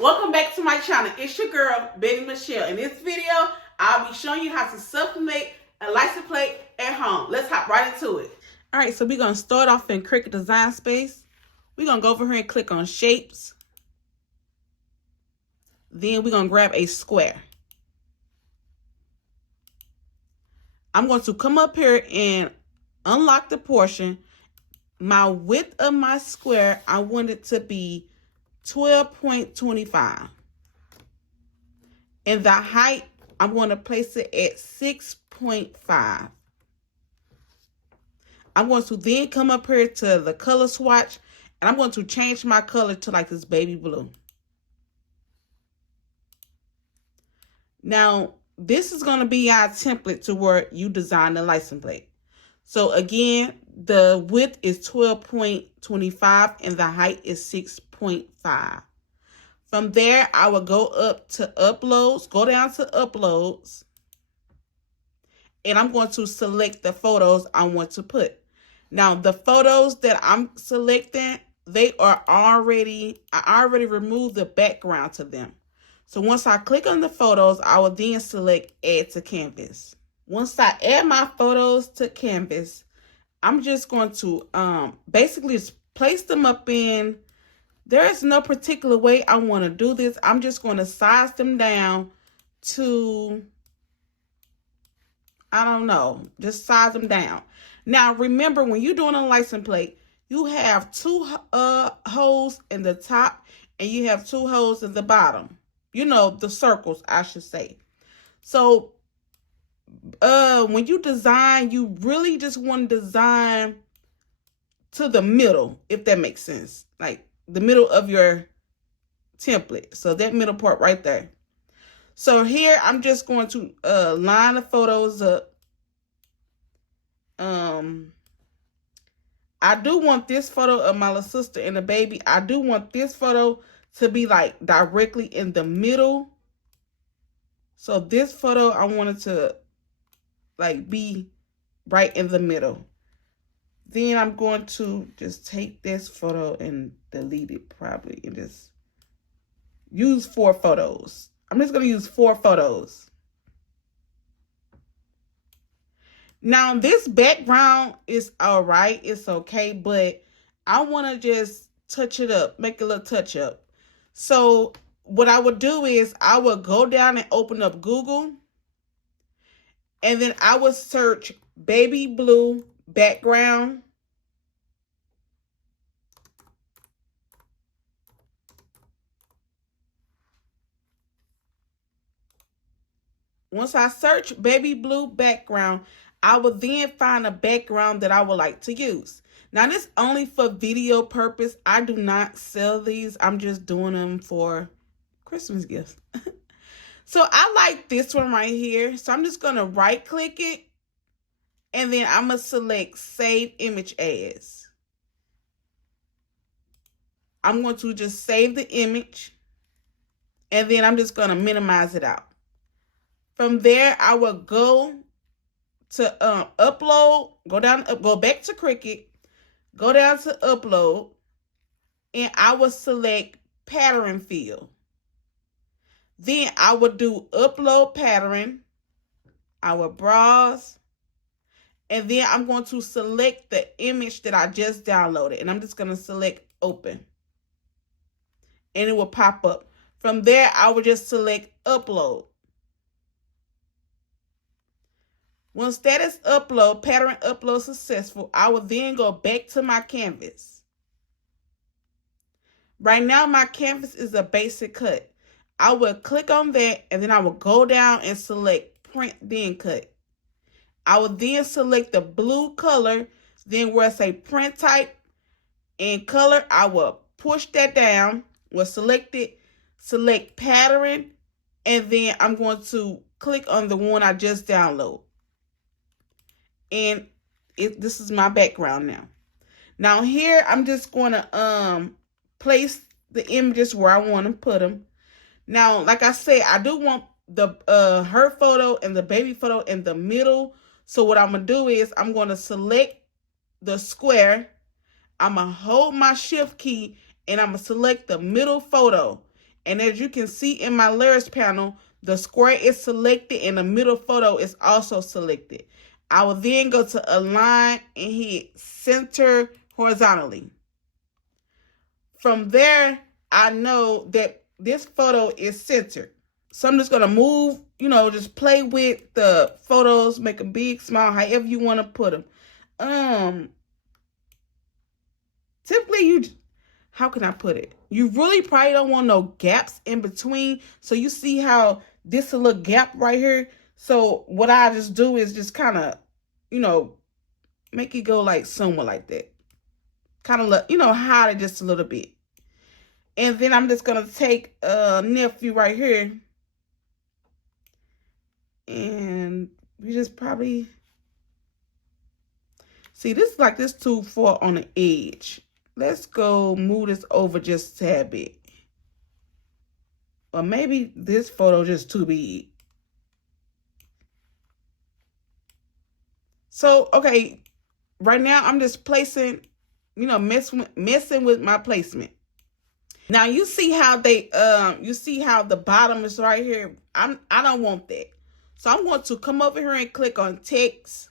Welcome back to my channel. It's your girl, Betty Michelle. In this video, I'll be showing you how to sublimate a license plate at home. Let's hop right into it. All right, so we're going to start off in Cricut Design Space. We're going to go over here and click on Shapes. Then we're going to grab a square. I'm going to come up here and unlock the portion. My width of my square, I want it to be 12.25. And the height, I'm going to place it at 6.5. I'm going to then come up here to the color swatch, and I'm going to change my color to like this baby blue. Now, this is going to be our template to where you design the license plate. So again, the width is 12.25 and the height is 6.5. From there, I will go up to uploads, go down to uploads, and I'm going to select the photos I want to put. Now, the photos that I'm selecting, I already removed the background to them. So once I click on the photos, I will then select add to canvas. Once I add my photos to canvas, I'm just going to basically just place them up in. There is no particular way I want to do this. I'm just going to size them down to, I don't know, just size them down. Now, remember, when you're doing a license plate, you have two holes in the top and you have two holes in the bottom. You know, the circles, I should say. So, when you design, you really just want to design to the middle, if that makes sense. Like the middle of your template. So that middle part right there. So here, I'm just going to line the photos up. I do want this photo of my little sister and the baby. I do want this photo to be like directly in the middle. So this photo, I wanted to like be right in the middle. Then I'm going to just take this photo and delete it probably and just use 4 photos. I'm just going to use 4 photos. Now, this background is all right. It's okay, but I want to just touch it up, make a little touch up. So what I would do is I would go down and open up Google, and then I would search baby blue background. Once I search baby blue background, I will then find a background that I would like to use. Now, this is only for video purpose. I do not sell these. I'm just doing them for Christmas gifts. So I like this one right here. So I'm just going to right click it. And then I'm going to select Save Image As. I'm going to just save the image. And then I'm just going to minimize it out. From there, I will go to upload, go back to Cricut, go down to upload, and I will select pattern fill. Then I will do upload pattern. I will browse, and then I'm going to select the image that I just downloaded, and I'm just going to select open, and it will pop up. From there, I will just select upload. Once that is upload, pattern upload successful, I will then go back to my canvas. Right now, my canvas is a basic cut. I will click on that, and then I will go down and select print, then cut. I will then select the blue color, then where it say print type and color, I will push that down, will select it, select pattern, and then I'm going to click on the one I just downloaded. And this is my background now. Now here, I'm just going to place the images where I want to put them. Now, like I said, I do want the her photo and the baby photo in the middle. So what I'm going to do is I'm going to select the square. I'm going to hold my shift key and I'm going to select the middle photo. And as you can see in my layers panel, the square is selected and the middle photo is also selected. I will then go to align and hit center horizontally. From there, I know that this photo is centered. So I'm just going to move, just play with the photos, make them big, small, however you want to put them. Typically, how can I put it? You really probably don't want no gaps in between. So you see how this a little gap right here. So what I just do is just kind of, make it go like somewhere like that. Kind of, hide it just a little bit. And then I'm just going to take a nephew right here. And we just probably... See, this is like this too far on the edge. Let's go move this over just a tad bit. Or maybe this photo just too big. So, okay, right now I'm just placing, messing with my placement. Now you see how the bottom is right here. I don't want that. So I'm going to come over here and click on text.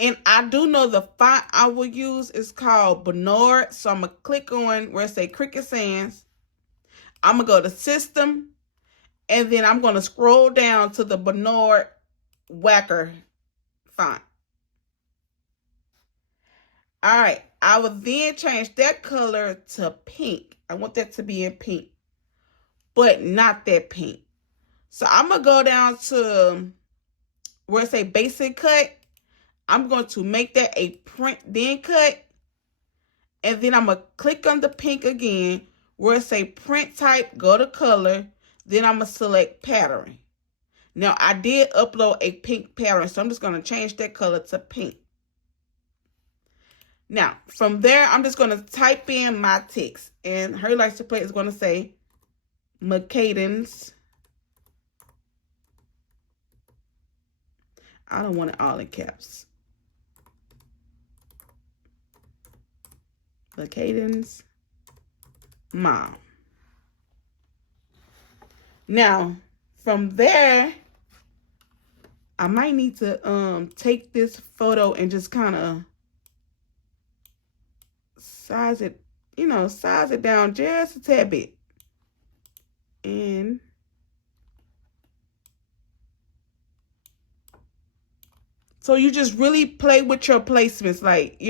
And I do know the font I will use is called Bernard. So I'm going to click on where it say Cricut Sans. I'm going to go to System. And then I'm going to scroll down to the Bernard Whacker font. All right. I will then change that color to pink. I want that to be in pink. But not that pink. So I'm going to go down to where it say Basic Cut. I'm going to make that a print then cut. And then I'm going to click on the pink again. Where it say print type, go to color. Then I'm going to select pattern. Now I did upload a pink pattern. So I'm just going to change that color to pink. Now from there, I'm just going to type in my text. And her license plate is going to say McCadens. I don't want it all in caps. McCadens mom. Now, from there, I might need to take this photo and just kind of size it, size it down just a tad bit. And so you just really play with your placements, like,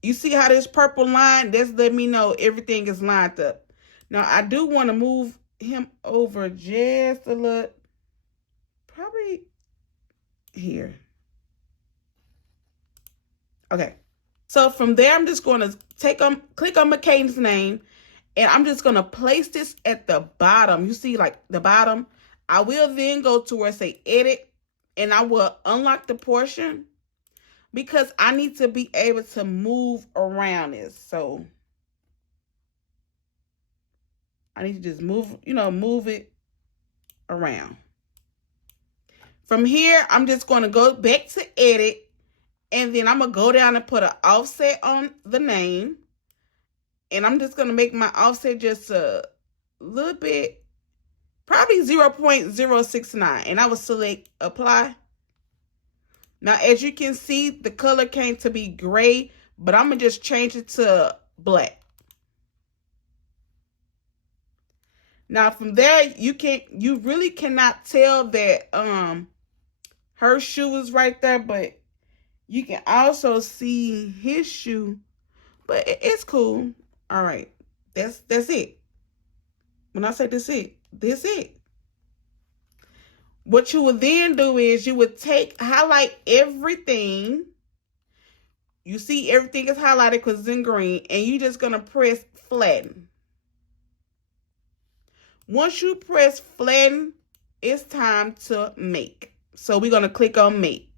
you see how this purple line, that's letting me know everything is lined up. Now, I do want to move him over just a little, probably here. Okay. So from there, I'm just going to click on McCain's name, and I'm just going to place this at the bottom. You see, like, the bottom. I will then go to where it say Edit, and I will unlock the portion. Because I need to be able to move around this. So I need to just move it around. From here, I'm just going to go back to edit. And then I'm going to go down and put an offset on the name. And I'm just going to make my offset just a little bit, probably 0.069. And I will select apply. Now, as you can see, the color came to be gray, but I'm going to just change it to black. Now, from there, you really cannot tell that her shoe is right there, but you can also see his shoe, but it's cool. All right, that's it. When I say that's it. What you would then do is you would highlight everything. You see everything is highlighted because it's in green. And you're just going to press flatten. Once you press flatten, it's time to make. So we're going to click on make.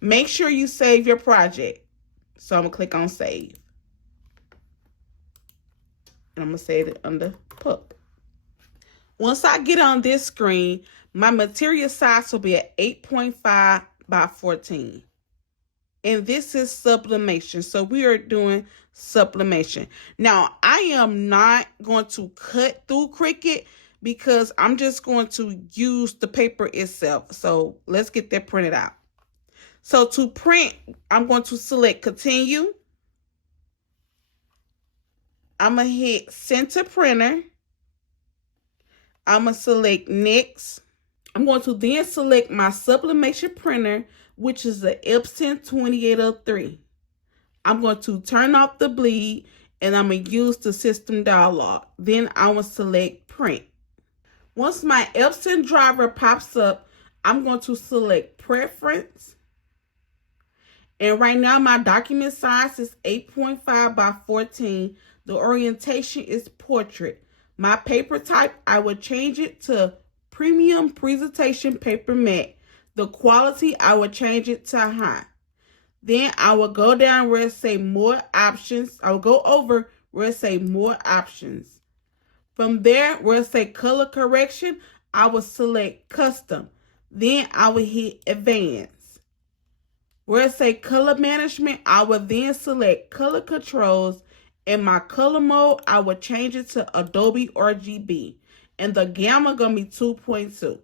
Make sure you save your project. So I'm going to click on save. And I'm going to save it under pup. Once I get on this screen, my material size will be at 8.5 by 14. and this is sublimation. So we are doing sublimation. Now, I am not going to cut through Cricut because I'm just going to use the paper itself. So let's get that printed out. So to print, I'm going to select continue. I'm going to hit center printer. I'm going to select next. I'm going to then select my sublimation printer, which is the Epson 2803. I'm going to turn off the bleed and I'm going to use the system dialog. Then I will select print. Once my Epson driver pops up, I'm going to select preference. And right now my document size is 8.5 by 14. The orientation is portrait. My paper type, I will change it to premium presentation paper matte. The quality, I will change it to high. Then I will go down where it say more options. I will go over where it say more options. From there, where it say color correction, I will select custom. Then I will hit advanced. Where it say color management, I will then select color controls. In my color mode, I will change it to Adobe RGB. And the gamma gonna be 2.2.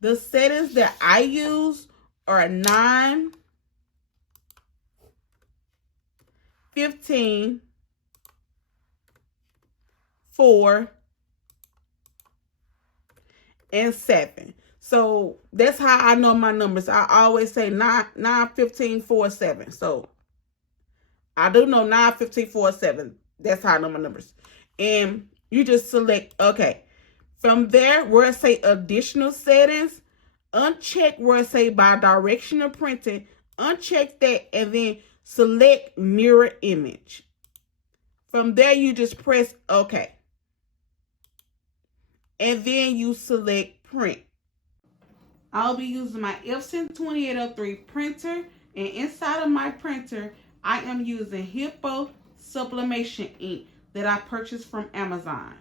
The settings that I use are 9, 15, 4, and 7. So that's how I know my numbers. I always say 9, 15, 4, 7. So I do know 9, 15, 4, 7. That's how I know my numbers. And you just select okay. From there, where it say additional settings, uncheck where it say by direction of printing, uncheck that, and then select mirror image. From there, you just press OK. And then you select print. I'll be using my Epson 2803 printer, and inside of my printer, I am using HippobSublimation ink that I purchased from Amazon.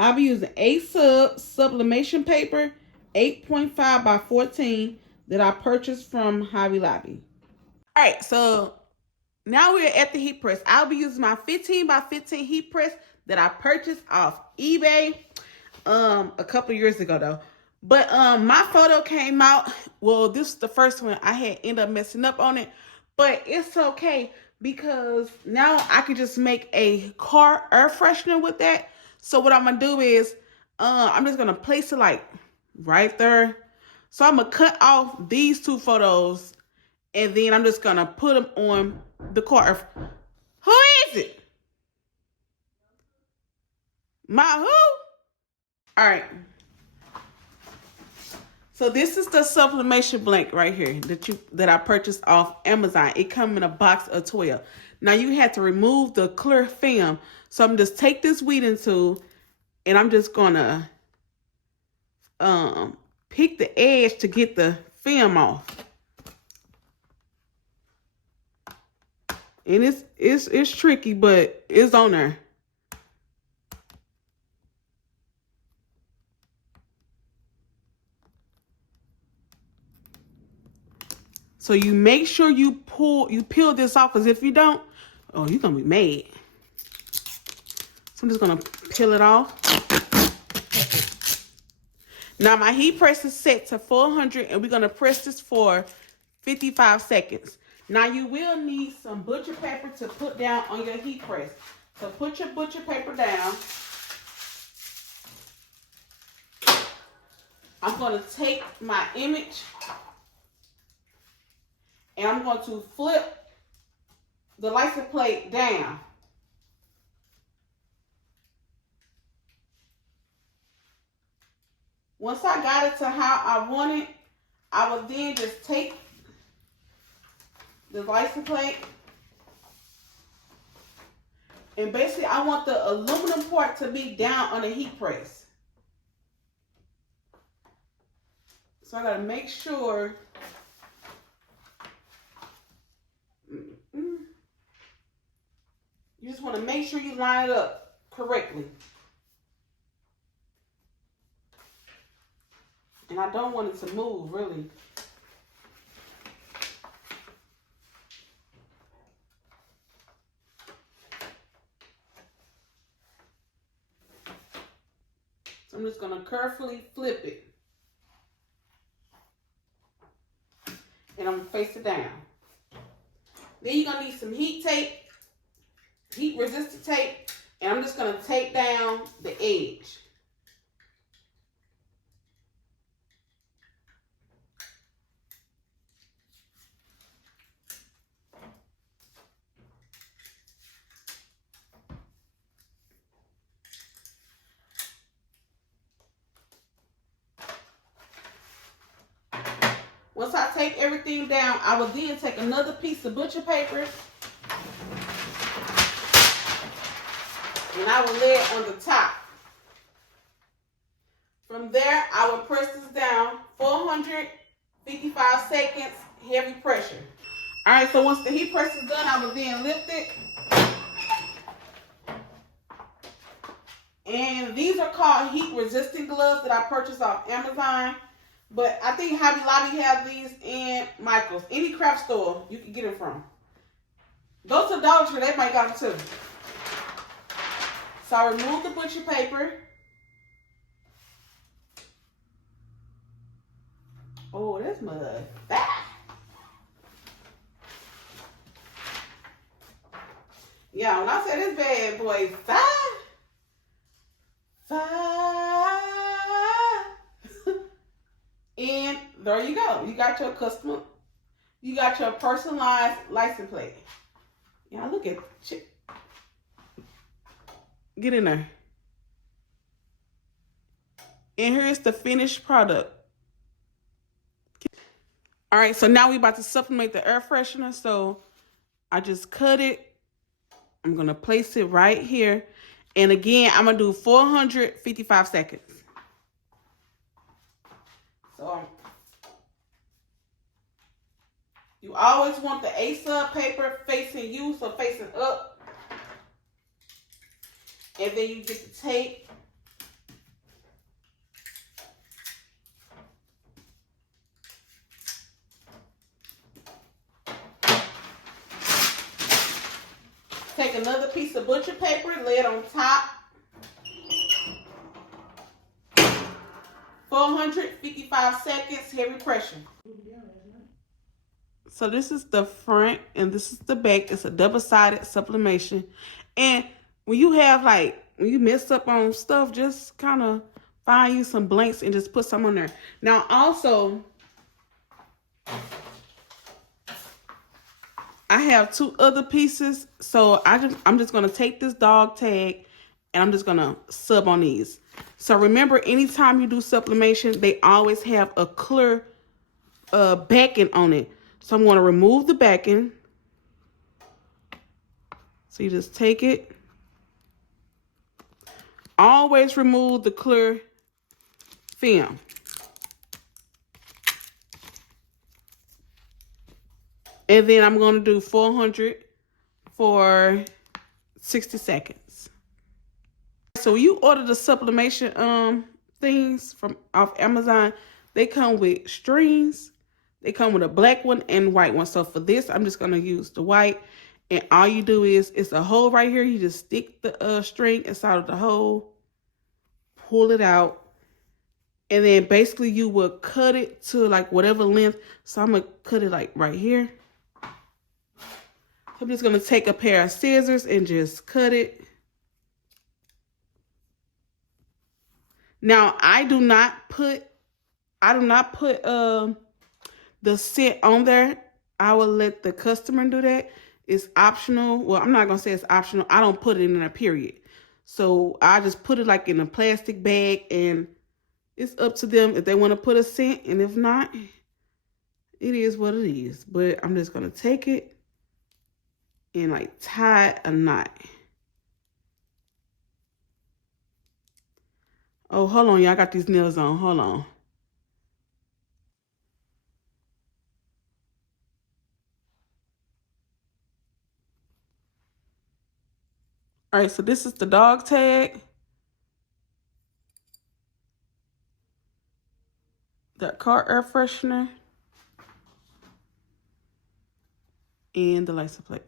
I'll be using Asub Sublimation paper, 8.5 by 14 that I purchased from Hobby Lobby. All right, so now we're at the heat press. I'll be using my 15 by 15 heat press that I purchased off eBay a couple years ago though. But my photo came out. Well, this is the first one. I had ended up messing up on it, but it's okay because now I can just make a car air freshener with that. So what I'm gonna do is I'm just gonna place it like right there. So I'm gonna cut off these two photos and then I'm just gonna put them on the car. Who is it? My who? All right. So this is the sublimation blank right here that I purchased off Amazon. It comes in a box of 12. Now you have to remove the clear film. So I'm just take this weeding tool and I'm just gonna pick the edge to get the film off. And it's tricky, but it's on there. So you make sure you peel this off, because if you don't, oh, you're gonna be mad. So I'm just gonna peel it off. Now my heat press is set to 400 and we're gonna press this for 55 seconds. Now you will need some butcher paper to put down on your heat press. So put your butcher paper down. I'm gonna take my image and I'm going to flip the license plate down. Once I got it to how I want it, I will then just take the license plate and basically I want the aluminum part to be down on the heat press. So I gotta make sure you just want to make sure you line it up correctly. And I don't want it to move, really. I'm just going to carefully flip it. And I'm going to face it down. Then you're going to need some heat tape, heat resistant tape, and I'm just going to tape down the edge. Once I take everything down, I will then take another piece of butcher paper and I will lay it on the top. From there, I will press this down 455 seconds, heavy pressure. All right, so once the heat press is done, I will then lift it. And these are called heat resistant gloves that I purchased off Amazon. But I think Hobby Lobby have these in Michael's. Any craft store you can get them from. Go to Dollar Tree, they might got them too. So I remove the butcher paper. Oh, that's mud. Ah! Yeah, when I say this bad boy, and there you go. You got your custom, you got your personalized license plate. Yeah, look at it. Get in there. And here's the finished product. All right, so now we about to sublimate the air freshener. So I just cut it. I'm gonna place it right here. And again, I'm gonna do 455 seconds. So you always want the Asub paper facing you, so facing up. And then you get the tape. Take another piece of butcher paper, lay it on top. 455 seconds, heavy pressure. So this is the front and this is the back. It's a double-sided sublimation. And when you have when you mess up on stuff, just kind of find you some blanks and just put some on there. Now also, I have two other pieces. So I'm just gonna take this dog tag and I'm just gonna sub on these. So remember, anytime you do sublimation, they always have a clear backing on it. So I'm going to remove the backing. So you just take it. Always remove the clear film. And then I'm going to do 400 for 60 seconds. So you order the sublimation things from off Amazon, they come with strings. They come with a black one and white one. So for this, I'm just going to use the white. And all you do is, it's a hole right here. You just stick the string inside of the hole, pull it out. And then basically you will cut it to whatever length. So I'm going to cut it right here. I'm just going to take a pair of scissors and just cut it. Now, I do not put the scent on there. I will let the customer do that. It's optional. Well, I'm not going to say it's optional. I don't put it in a period. So I just put it in a plastic bag, and it's up to them if they want to put a scent. And if not, it is what it is. But I'm just going to take it and tie a knot. Oh, hold on, y'all. I got these nails on. Hold on. All right, so this is the dog tag. The car air freshener. And the license plate.